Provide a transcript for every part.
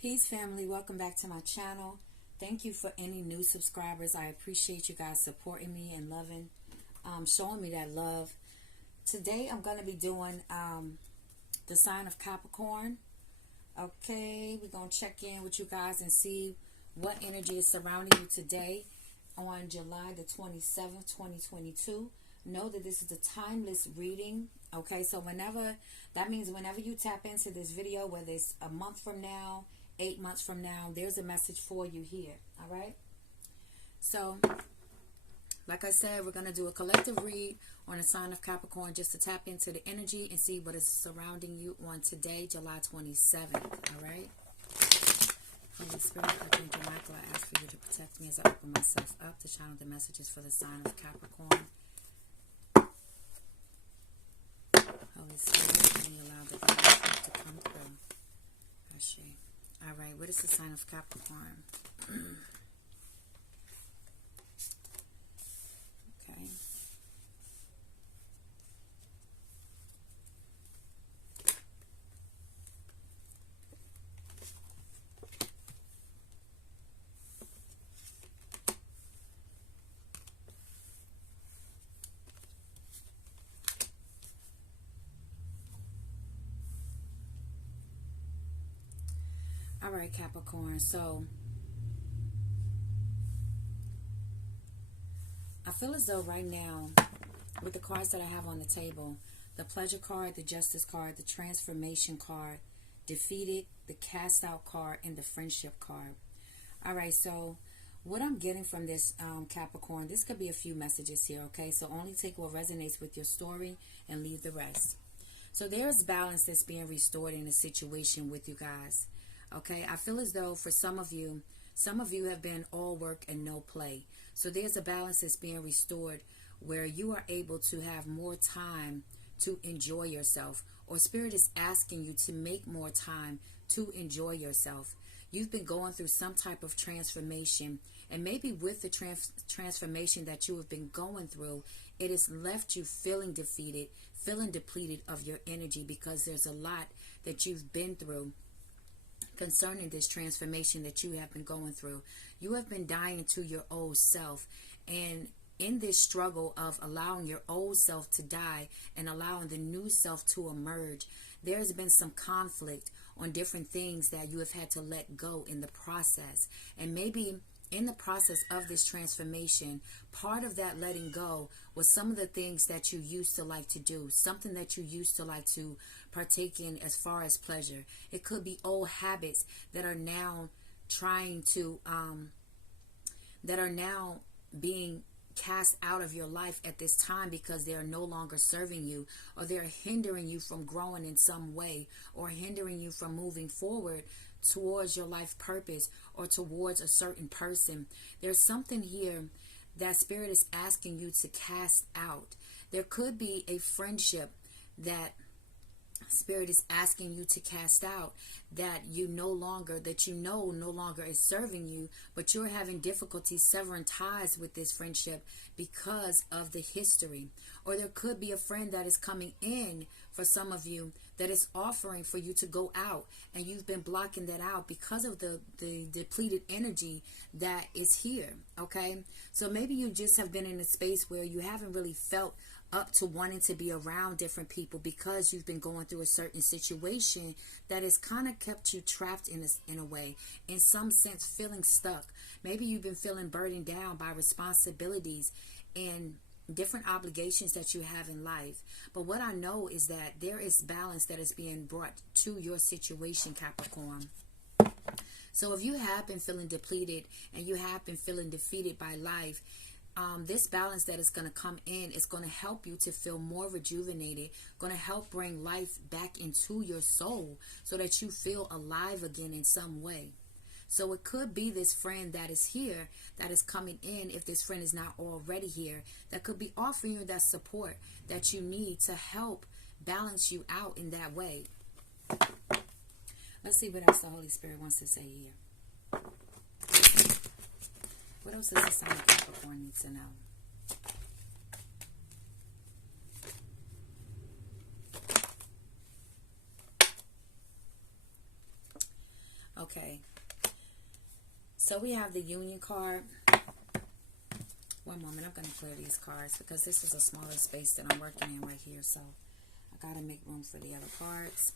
Peace, family. Welcome back to my channel. Thank you for any new subscribers. I appreciate you guys supporting me and loving, showing me that love. Today, I'm going to be doing the sign of Capricorn. Okay, we're going to check in with you guys and see what energy is surrounding you today on July the 27th, 2022. Know that this is a timeless reading. Okay, so that means whenever you tap into this video, whether it's a month from now, 8 months from now, there's a message for you here. All right. So, like I said, we're going to do a collective read on the sign of Capricorn just to tap into the energy and see what is surrounding you on today, July 27th. All right. Holy Spirit, I drink your Michael. I ask for you to protect me as I open myself up to channel the messages for the sign of Capricorn. Holy Spirit, can you allow the guidance to come through? Ashe. All right, what is the sign of Capricorn? Okay. All right, Capricorn. So I feel as though right now, with the cards that I have on the table, the pleasure card, the justice card, the transformation card, defeated, the cast out card, and the friendship card. All right, so what I'm getting from this, Capricorn, this could be a few messages here, okay? So only take what resonates with your story and leave the rest. So there's balance that's being restored in a situation with you guys. Okay, I feel as though for some of you have been all work and no play. So there's a balance that's being restored where you are able to have more time to enjoy yourself, or Spirit is asking you to make more time to enjoy yourself. You've been going through some type of transformation, and maybe with the transformation that you have been going through, it has left you feeling defeated, feeling depleted of your energy, because there's a lot that you've been through concerning this transformation that you have been going through. You have been dying to your old self, and in this struggle of allowing your old self to die and allowing the new self to emerge, there's been some conflict on different things that you have had to let go in the process. And maybe in the process of this transformation, part of that letting go was some of the things that you used to like to do, something that you used to like to partake in as far as pleasure. It could be old habits that are now being cast out of your life at this time because they are no longer serving you, or they're hindering you from growing in some way, or hindering you from moving forward towards your life purpose or towards a certain person. There's something here that Spirit is asking you to cast out. There could be a friendship that Spirit is asking you to cast out that you no longer is serving you, but you're having difficulty severing ties with this friendship because of the history. Or there could be a friend that is coming in for some of you that is offering for you to go out, and you've been blocking that out because of the depleted energy that is here. Okay, so maybe you just have been in a space where you haven't really felt up to wanting to be around different people because you've been going through a certain situation that has kind of kept you trapped in a way, in some sense feeling stuck. Maybe you've been feeling burdened down by responsibilities and different obligations that you have in life. But what I know is that there is balance that is being brought to your situation, Capricorn. So if you have been feeling depleted and you have been feeling defeated by life, this balance that is going to come in is going to help you to feel more rejuvenated, going to help bring life back into your soul so that you feel alive again in some way. So it could be this friend that is here, that is coming in, if this friend is not already here, that could be offering you that support that you need to help balance you out in that way. Let's see what else the Holy Spirit wants to say here. What else does the sign of Capricorn need to know? Okay. So we have the Union card. One moment, I'm going to clear these cards because this is a smaller space that I'm working in right here. So I got to make room for the other cards.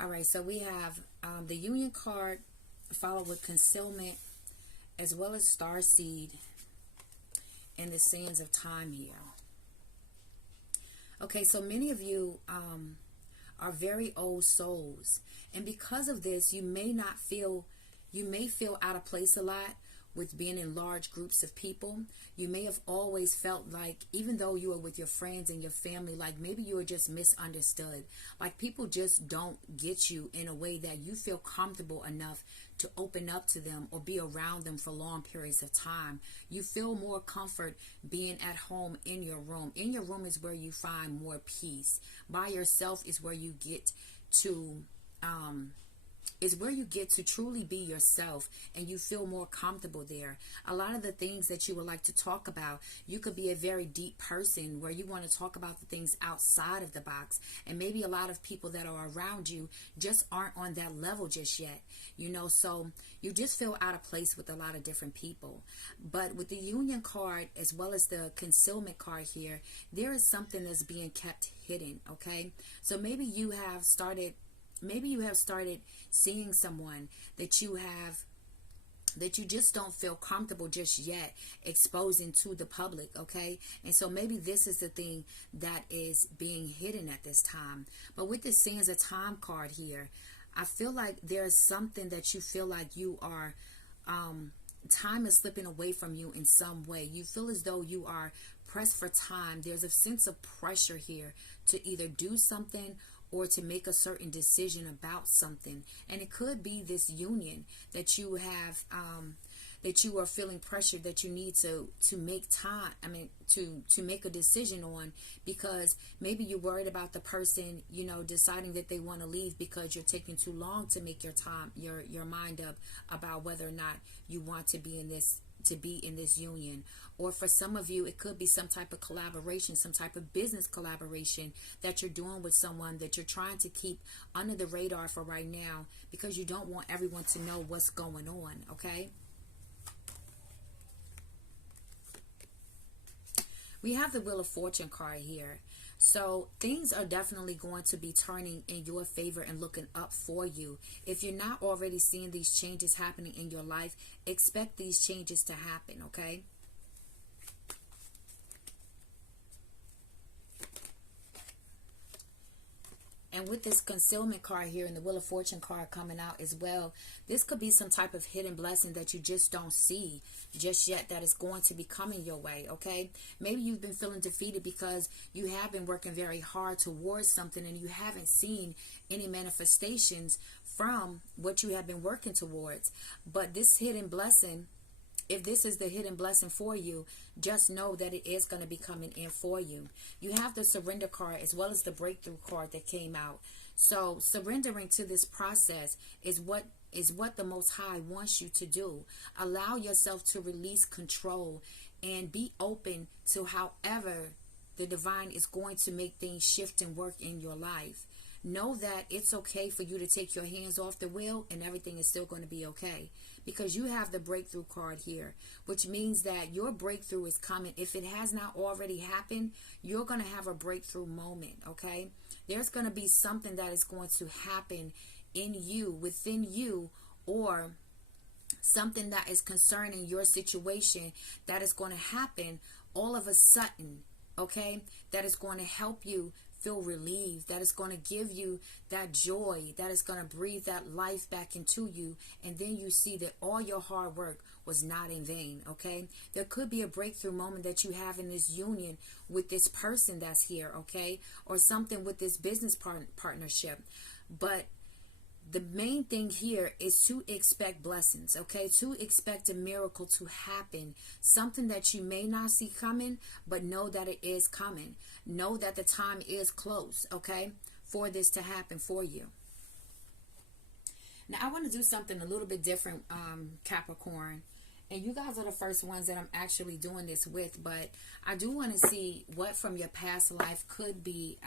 All right, so we have the Union card followed with concealment as well as starseed and the sands of time here. Okay, so many of you are very old souls. And because of this, you may feel out of place a lot with being in large groups of people. You may have always felt like, even though you were with your friends and your family, like maybe you were just misunderstood. Like people just don't get you in a way that you feel comfortable enough to open up to them or be around them for long periods of time. You feel more comfort being at home in your room. In your room is where you find more peace. By yourself is where you get to truly be yourself, and you feel more comfortable there. A lot of the things that you would like to talk about, you could be a very deep person where you want to talk about the things outside of the box, and maybe a lot of people that are around you just aren't on that level just yet, so you just feel out of place with a lot of different people. But with the Union card as well as the concealment card here, there is something that's being kept hidden. Okay, so maybe you have started seeing someone that you just don't feel comfortable just yet exposing to the public, okay? And so maybe this is the thing that is being hidden at this time. But with the Sands of Time card here, I feel like there's something that you feel like you are, time is slipping away from you in some way. You feel as though you are pressed for time. There's a sense of pressure here to either do something or to make a certain decision about something. And it could be this union that you have, that you are feeling pressured that you need to make time, to make a decision on, because maybe you're worried about the person, deciding that they want to leave because you're taking too long to make your mind up about whether or not you want to be in this union. Or for some of you, it could be some type of collaboration, some type of business collaboration that you're doing with someone that you're trying to keep under the radar for right now because you don't want everyone to know what's going on, okay? We have the Wheel of Fortune card here. So things are definitely going to be turning in your favor and looking up for you. If you're not already seeing these changes happening in your life, expect these changes to happen, okay? And with this concealment card here and the Wheel of Fortune card coming out as well, this could be some type of hidden blessing that you just don't see just yet that is going to be coming your way, okay? Maybe you've been feeling defeated because you have been working very hard towards something and you haven't seen any manifestations from what you have been working towards. But this hidden blessing, if this is the hidden blessing for you, just know that it is going to be coming in for you. You have the Surrender card as well as the Breakthrough card that came out. So surrendering to this process is what the Most High wants you to do. Allow yourself to release control and be open to however the divine is going to make things shift and work in your life. Know that it's okay for you to take your hands off the wheel and everything is still going to be okay. Because you have the Breakthrough card here, which means that your breakthrough is coming. If it has not already happened, you're going to have a breakthrough moment, okay? There's going to be something that is going to happen in you, within you, or something that is concerning your situation that is going to happen all of a sudden, okay? That is going to help you feel relieved, that is going to give you that joy, that is going to breathe that life back into you, and then you see that all your hard work was not in vain, okay? There could be a breakthrough moment that you have in this union with this person that's here, okay? Or something with this business partnership. But the main thing here is to expect blessings, okay? To expect a miracle to happen. Something that you may not see coming, but know that it is coming. Know that the time is close, okay? For this to happen for you. Now, I want to do something a little bit different, Capricorn. And you guys are the first ones that I'm actually doing this with. But I do want to see what from your past life could be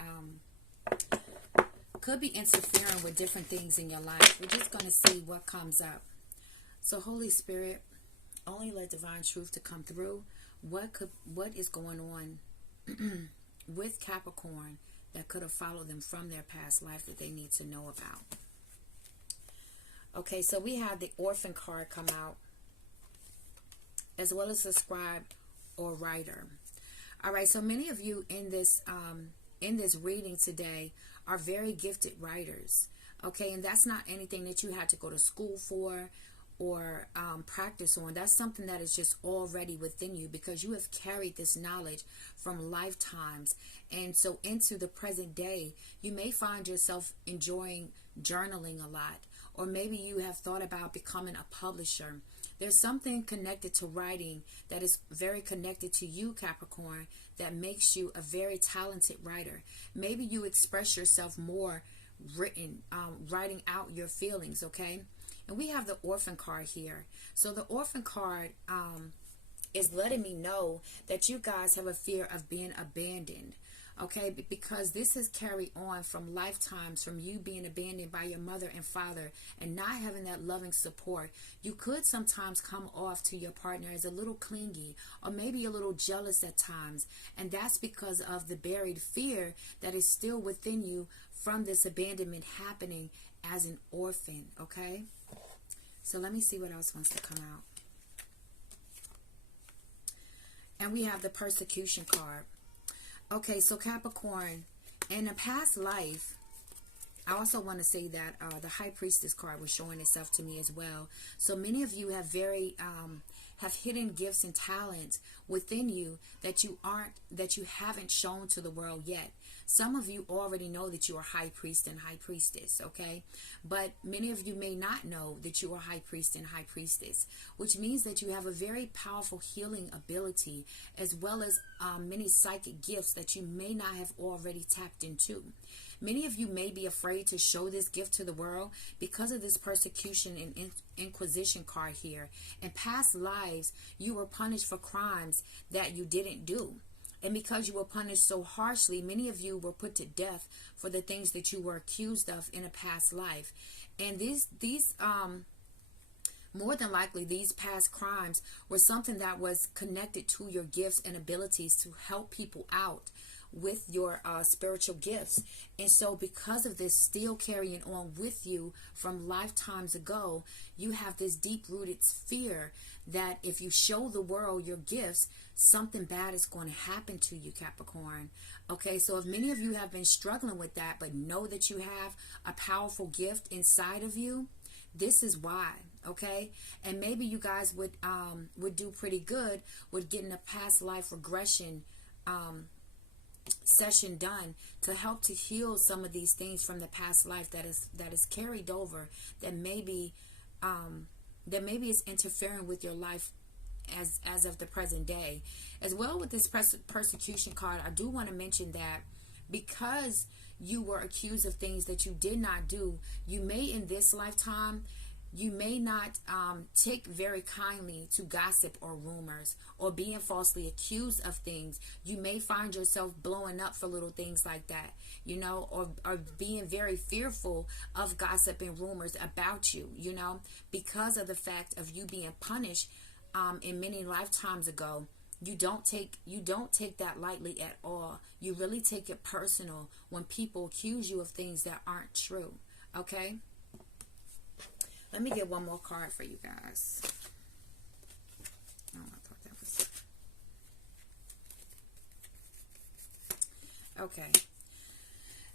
could be interfering with different things in your life. We're just going to see what comes up. So Holy Spirit, only let divine truth to come through. What is going on with Capricorn that could have followed them from their past life that they need to know about? Okay, so we have the Orphan card come out, as well as the Scribe or Writer. All right, so many of you in this reading today are very gifted writers. Okay, and that's not anything that you had to go to school for or practice on. That's something that is just already within you, because you have carried this knowledge from lifetimes. And so into the present day, you may find yourself enjoying journaling a lot, or maybe you have thought about becoming a publisher. There's something connected to writing that is very connected to you, Capricorn, that makes you a very talented writer. Maybe you express yourself more writing out your feelings, okay? And we have the Orphan card here. So the Orphan card is letting me know that you guys have a fear of being abandoned. Okay, because this has carried on from lifetimes, from you being abandoned by your mother and father and not having that loving support. You could sometimes come off to your partner as a little clingy, or maybe a little jealous at times. And that's because of the buried fear that is still within you from this abandonment happening as an orphan. Okay, so let me see what else wants to come out. And we have the Persecution card. Okay, so Capricorn, in a past life, I also want to say that the High Priestess card was showing itself to me as well. So many of you have have hidden gifts and talents within you that you haven't shown to the world yet. Some of you already know that you are High Priest and High Priestess, okay? But many of you may not know that you are High Priest and High Priestess, which means that you have a very powerful healing ability, as well as many psychic gifts that you may not have already tapped into. Many of you may be afraid to show this gift to the world because of this Persecution and Inquisition card here. In past lives, you were punished for crimes that you didn't do. And because you were punished so harshly, many of you were put to death for the things that you were accused of in a past life. And these more than likely, these past crimes were something that was connected to your gifts and abilities to help people out with your spiritual gifts. And so because of this still carrying on with you from lifetimes ago, you have this deep-rooted fear that if you show the world your gifts, something bad is going to happen to you, Capricorn. Okay, so if many of you have been struggling with that, but know that you have a powerful gift inside of you, this is why. Okay, and maybe you guys would do pretty good with getting a past life regression session done to help to heal some of these things from the past life that is carried over, that maybe is interfering with your life as of the present day. As well, with this Persecution card, I do want to mention that because you were accused of things that you did not do, you may in this lifetime, you may not take very kindly to gossip or rumors or being falsely accused of things. You may find yourself blowing up for little things like that, you know, or being very fearful of gossip and rumors about you, you know, because of the fact of you being punished in many lifetimes ago. You don't take that lightly at all. You really take it personal when people accuse you of things that aren't true. Okay? Let me get one more card for you guys. Oh, I thought that was... Okay.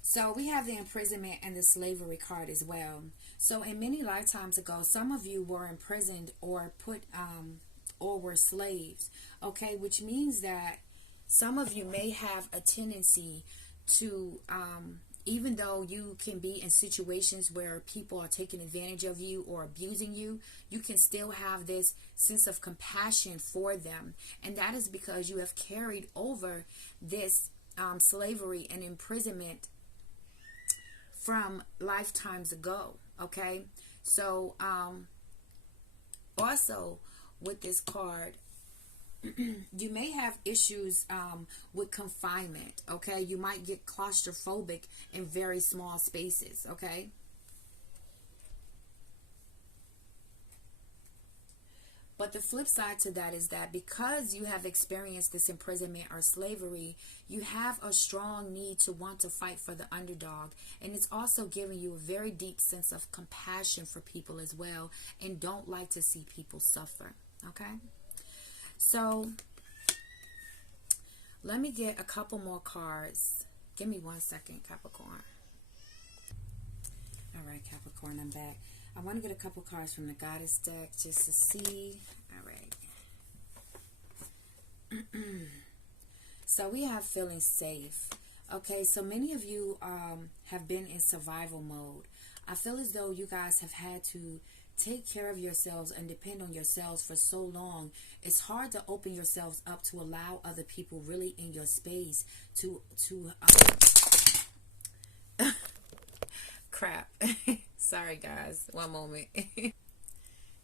So we have the Imprisonment and the Slavery card as well. So in many lifetimes ago, some of you were imprisoned or put or were slaves. Okay, which means that some of you may have a tendency to even though you can be in situations where people are taking advantage of you or abusing you, you can still have this sense of compassion for them. And that is because you have carried over this slavery and imprisonment from lifetimes ago. Okay? So, also with this card, You may have issues with confinement, okay? You might get claustrophobic in very small spaces, okay? But the flip side to that is that because you have experienced this imprisonment or slavery, you have a strong need to want to fight for the underdog. And it's also giving you a very deep sense of compassion for people as well, and don't like to see people suffer, okay? So let me get a couple more cards. Give me 1 second, Capricorn. All right, Capricorn, I'm back. I want to get a couple cards from the Goddess deck just to see. All right. So we have feeling safe. Okay, so many of you have been in survival mode. I feel as though you guys have had to take care of yourselves and depend on yourselves for so long. It's hard to open yourselves up to allow other people really in your space to crap. Sorry guys, one moment.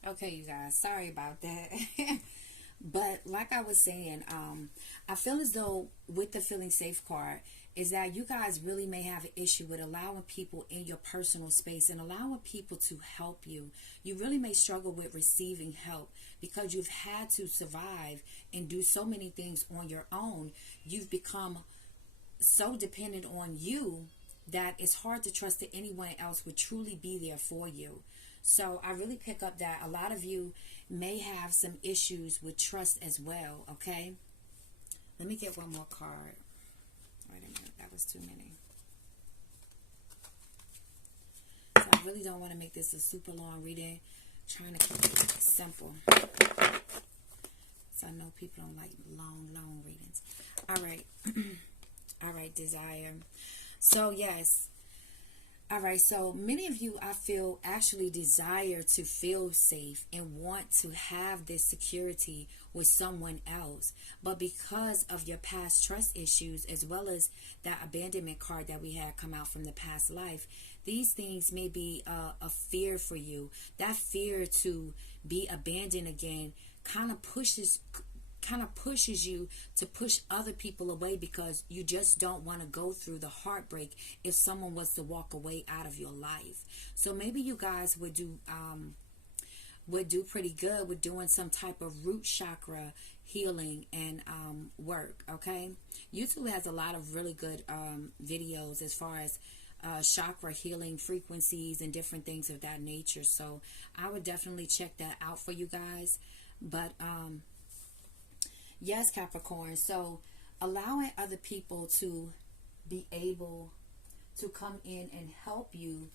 Okay, you guys, sorry about that. But like I was saying, I feel as though with the feeling safe card is that you guys really may have an issue with allowing people in your personal space and allowing people to help you. You really may struggle with receiving help because you've had to survive and do so many things on your own. You've become so dependent on you that it's hard to trust that anyone else would truly be there for you. So I really pick up that a lot of you may have some issues with trust as well, okay? Let me get one more card. Wait a minute, that was too many. So I really don't want to make this a super long reading. I'm trying to keep it simple. So I know people don't like long readings. All right. All right, desire. So yes. All right, so many of you, I feel, actually desire to feel safe and want to have this security with someone else. But because of your past trust issues, as well as that abandonment card that we had come out from the past life, these things may be a fear for you. That fear to be abandoned again kind of pushes you to push other people away because you just don't want to go through the heartbreak if someone was to walk away out of your life. So maybe you guys would do pretty good with doing some type of root chakra healing and work, okay? YouTube has a lot of really good videos as far as chakra healing frequencies and different things of that nature. So I would definitely check that out for you guys. But yes, Capricorn, so allowing other people to be able to come in and help you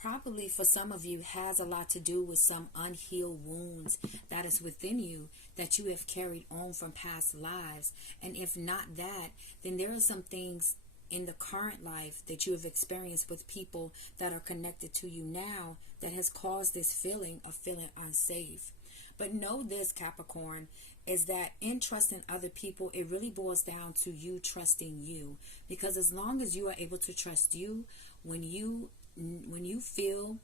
probably for some of you has a lot to do with some unhealed wounds that is within you that you have carried on from past lives. And if not that, then there are some things in the current life that you have experienced with people that are connected to you now that has caused this feeling of feeling unsafe. But know this, Capricorn, is that in trusting other people, it really boils down to you trusting you. Because as long as you are able to trust you, when you feel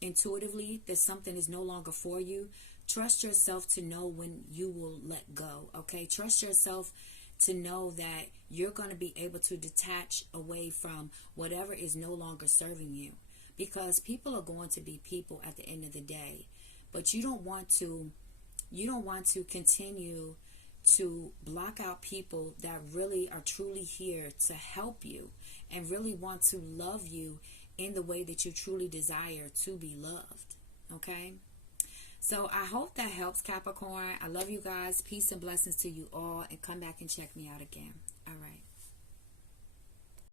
intuitively that something is no longer for you, trust yourself to know when you will let go, okay? Trust yourself to know that you're going to be able to detach away from whatever is no longer serving you. Because people are going to be people at the end of the day. But you don't want to continue to block out people that really are truly here to help you and really want to love you in the way that you truly desire to be loved. Okay? So I hope that helps, Capricorn. I love you guys. Peace and blessings to you all. And come back and check me out again. All right.